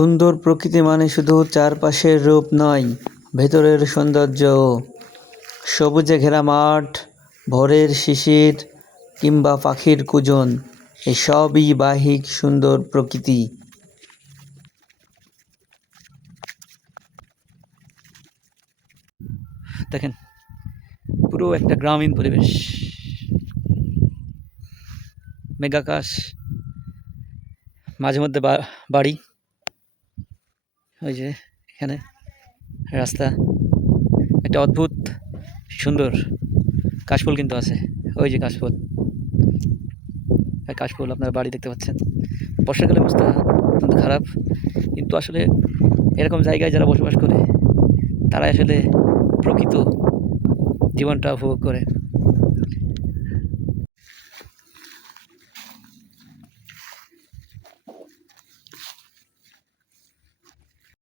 সুন্দর প্রকৃতি মানে শুধু চারপাশের রূপ নয়, ভেতরের সৌন্দর্যও। সবুজে ঘেরা মাঠ, ভোরের শিশির কিংবা পাখির কূজন, এসবই বাহ্যিক সুন্দর প্রকৃতি। দেখেন, পুরো একটা গ্রামীণ পরিবেশ, মেঘাকাশ, মাঝে মধ্যে বাড়ি, ওই যে এখানে রাস্তা, একটা অদ্ভুত সুন্দর কাশফুল কিন্তু আছে, ওই যে কাশফুল, কাশফুল আপনার বাড়ি দেখতে পাচ্ছেন। বর্ষাকালে অবস্থা অত্যন্ত খারাপ, কিন্তু আসলে এরকম জায়গায় যারা বসবাস করে তারা আসলে প্রকৃত জীবনটা উপভোগ করে।